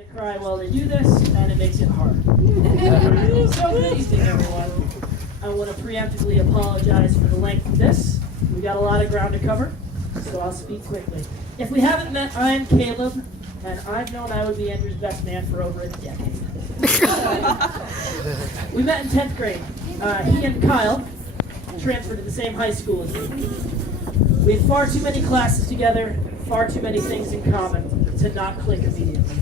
They cry while they do this, and it makes it hard. So good evening, everyone. I want to preemptively apologize for the length of this. We got a lot of ground to cover, so I'll speak quickly. If we haven't met, I'm Caleb, and I've known I would be Andrew's best man for over a decade. We met in 10th grade. He and Kyle transferred to the same high school as me. We had far too many classes together, far too many things in common to not click immediately.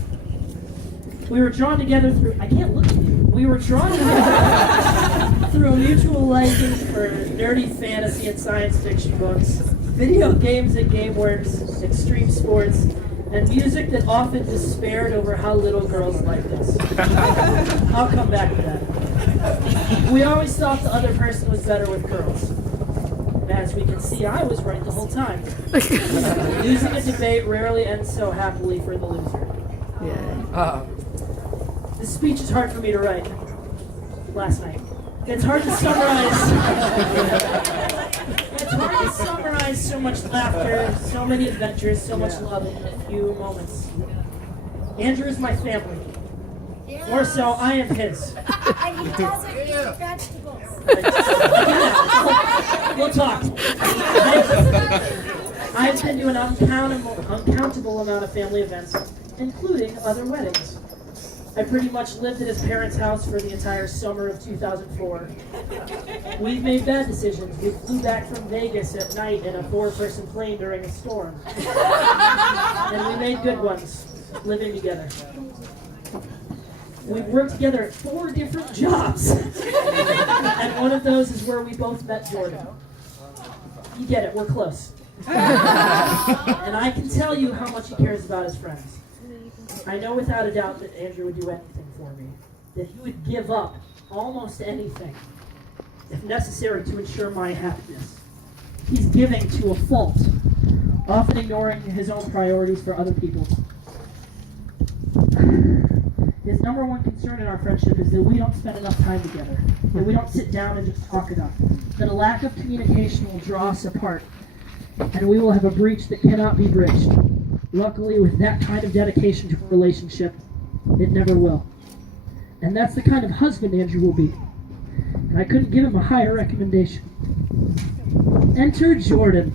We were drawn together through, I can't look at you. We were drawn together through a mutual liking for nerdy fantasy and science fiction books, video games at GameWorks, extreme sports, and music that often despaired over how little girls liked us. I'll come back to that. We always thought the other person was better with girls. As we can see, I was right the whole time. Losing a debate rarely ends so happily for the loser. Yeah. This speech is hard for me to write. Last night. It's hard to summarize. It's hard to summarize so much laughter, so many adventures, so much love in a few moments. Andrew is my family. Or so I am his. And he doesn't eat vegetables. We'll talk. I've been to an uncountable amount of family events, including other weddings. I pretty much lived at his parents' house for the entire summer of 2004. We've made bad decisions. We flew back from Vegas at night in a 4-person plane during a storm. And we made good ones, living together. We've worked together at 4 different jobs. And one of those is where we both met Jordan. You get it, we're close. And I can tell you how much he cares about his friends. I know without a doubt that Andrew would do anything for me. That he would give up almost anything, if necessary, to ensure my happiness. He's giving to a fault, often ignoring his own priorities for other people's. His number one concern in our friendship is that we don't spend enough time together, that we don't sit down and just talk enough, that a lack of communication will draw us apart, and we will have a breach that cannot be bridged. Luckily, with that kind of dedication to a relationship, it never will. And that's the kind of husband Andrew will be. And I couldn't give him a higher recommendation. Enter Jordan.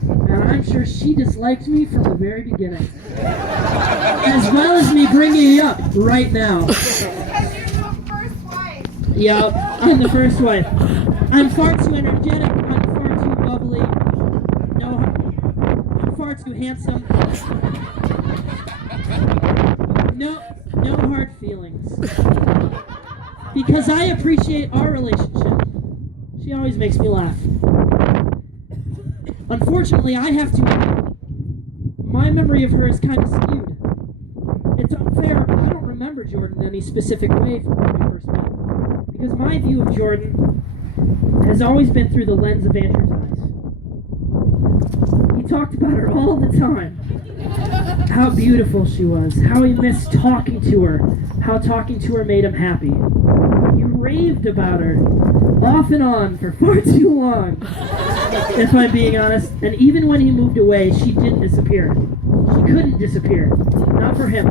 And I'm sure she disliked me from the very beginning. As well as me bringing you up right now. Because you're the first wife. Yup, I'm the first wife. I'm far too energetic, I'm far too bubbly. No, I'm far too handsome. No hard feelings. Because I appreciate our relationship. She always makes me laugh. Unfortunately, I have to admit, my memory of her is kind of skewed. It's unfair, I don't remember Jordan in any specific way from when we first met. Because my view of Jordan has always been through the lens of Andrew's eyes. He talked about her all the time. How beautiful she was, how he missed talking to her, how talking to her made him happy. He raved about her, off and on, for far too long, if I'm being honest. And even when he moved away, she didn't disappear. She couldn't disappear. Not for him.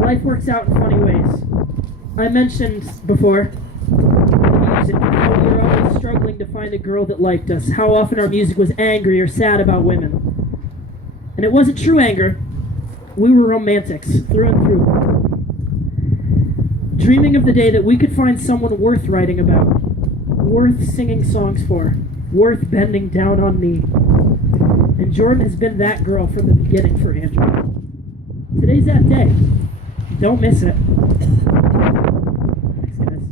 Life works out in funny ways. I mentioned before the music, how we were always struggling to find a girl that liked us, how often our music was angry or sad about women. And it wasn't true anger. We were romantics, through and through. Dreaming of the day that we could find someone worth writing about, worth singing songs for, worth bending down on me. And Jordan has been that girl from the beginning for Andrew. Today's that day. Don't miss it.